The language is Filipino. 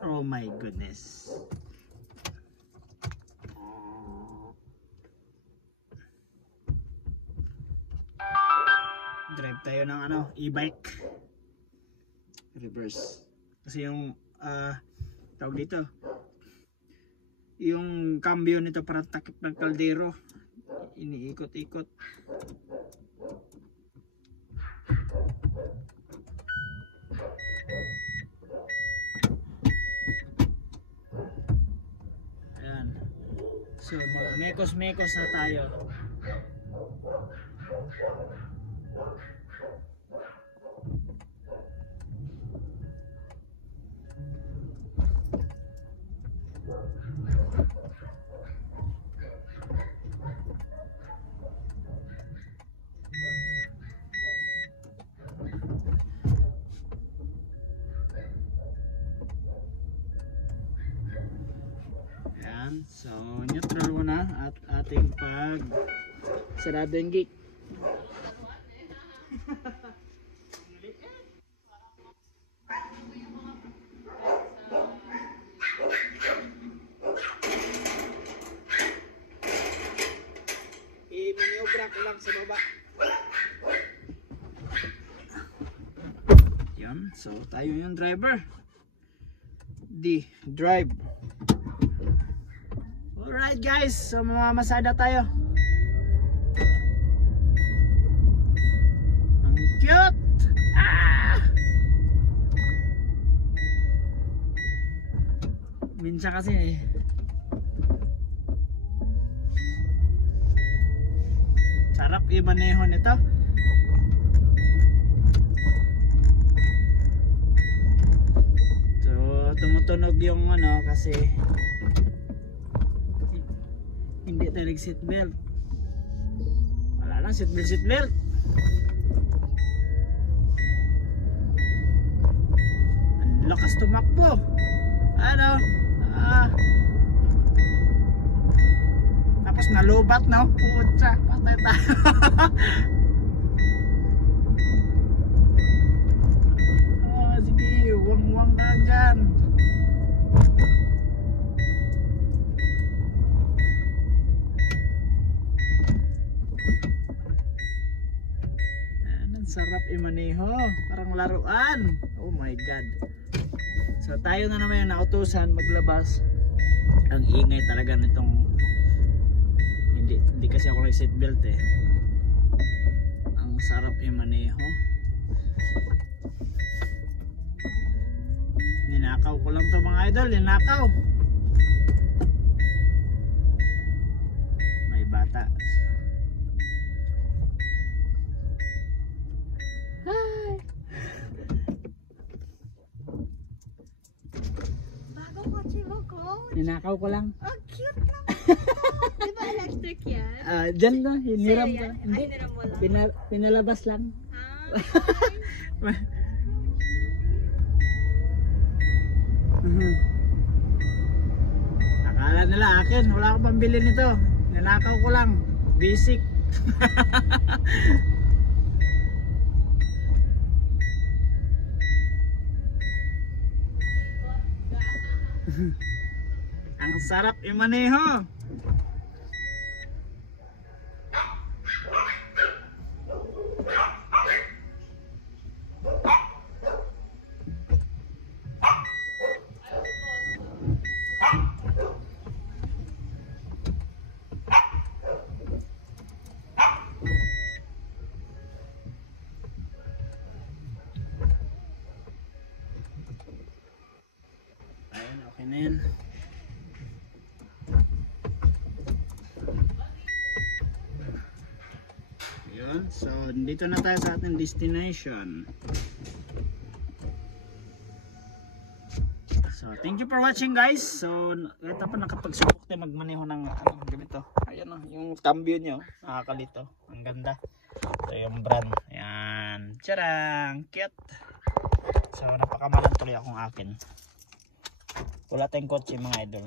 Oh my goodness. Drive tayo ng ano, e-bike. Reverse. Kasi yung tawag dito, yung cambio nito parang takip ng kaldero, iniikot-ikot. Ayan. So mekos-mekos na tayo. So neutral muna at ating pag sarado yung gate. I-maniobra ko lang sa baba. Yan, so tayo yung driver. Drive. Alright guys, so mamamasada tayo. Ang cute! Minsan kasi sarap i-maneho nito. So tumutunog yung ano kasi hindi tayo nag-seatbelt. Wala lang seatbelt. Ang lakas tumakbo. Ano? Tapos nalubat na. Putsa, patay tayo. Sige, wang-wang na dyan. Sarap i-maneho, parang laruan. Oh my god. So tayo na naman yung nautusan maglabas. Ang ingay talaga nitong hindi kasi ako nag-seatbelt eh. Ang sarap i-maneho. Ninakaw ko lang to mga idol, ninakaw. May bata. Hi! Bagong kotse mo, Coach. Ninakaw ko lang. Oh, cute naman. Di ba electric yan? Dyan na, hiniram ka. Ay, hiniram mo lang. Pinalabas lang. Akala nila akin, wala akong pambili nito. Ninakaw ko lang. Basic. Ang sarap i-maneho. Ayan, okay na yan. Yun, so dito na tayo sa ating destination. So thank you for watching guys. So ito pa nakapagsubok tayo magmaneho ng ganito. Ayan o, yung cambio nyo, nakakalito. Ang ganda. Ito yung brand. Ayan, tiyarang, cute. So napakamalang tuloy akong akin. Wala tayong kotse mga idol.